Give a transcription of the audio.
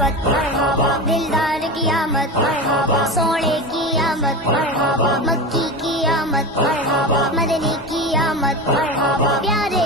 آمد مرحبا، دلدار کی آمد مرحبا، سونے کی آمد مرحبا، مکی کی آمد مرحبا، مدنی کی آمد مرحبا، پیارے